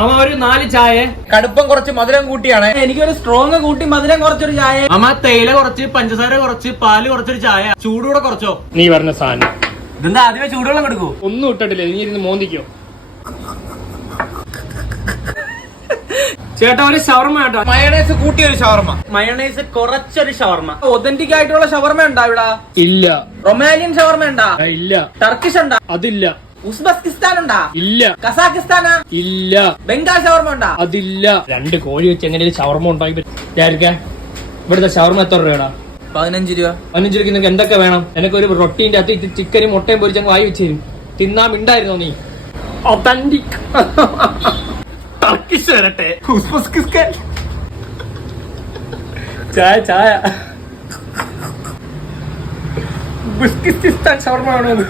അമ്മ ഒരു 4 ചായ. കടുപ്പം കുറച്ച് മധുരം കൂട്ടിയാണ്. എനിക്കൊരു സ്ട്രോങ് കൂട്ടി മധുരം കുറച്ചൊരു ചായ. അമ്മ തേയില കുറച്ച്, പഞ്ചസാര കുറച്ച്, പാല് കുറച്ചൊരു ചായ. ചൂടുകൂടെ കുറച്ചോ? നീ പറഞ്ഞ സാധനം ഇതെന്താ ആദ്യമേ ചൂടുവെള്ളം കൊടുക്കൂ? ഒന്നും ഇട്ടിട്ടില്ല, നീ ഇരുന്ന് മോന്തിക്കോ. ചേട്ടാ ഒരു ഷവർമ കേട്ടോ. മയണൈസ് കൂട്ടിയൊരു ഷവർമ. മയോണൈസ് കുറച്ചൊരു ഷവർമ. ഒതന്റിക് ആയിട്ടുള്ള ഷവർമ ഉണ്ടാ ഇവിടെ? ഇല്ല. റൊമാനിയൻ ഷവർമ ഉണ്ടാ? ഇല്ല. ടർക്കിഷ് ഉണ്ടാ? അതില്ല. ഉസ്ബെക്കിസ്ഥാൻ ഉണ്ടാ? ഇല്ല. കസാഖിസ്ഥാനാ? ഇല്ല. ബംഗാൾ ഷവർമ ഉണ്ടാ? അതില്ല. 2 കോഴി വെച്ച് എങ്ങനെ ഷവർമ ഉണ്ടാക്കി? ഇവിടുത്തെ ഷവർമ എത്ര രൂപയാടാ? 15 രൂപ. 15 രൂപയ്ക്ക് നിങ്ങൾക്ക് എന്തൊക്കെ വേണം? എനിക്കൊരു റൊട്ടീന്റെ അകത്ത് ചിക്കനും മുട്ടയും പൊരിച്ചങ്ങ് വായി വെച്ച് തരും. തിന്നാൻ മിണ്ടായിരുന്നോ നീ? ഒതന്റിക് ടർക്കിഷ് വരട്ടെ. ഉസ്ബെക്കിസ്ഥാൻ ചായ ഉസ്ബെക്കിസ്ഥാൻ ഷവർമ വേണമെന്ന്.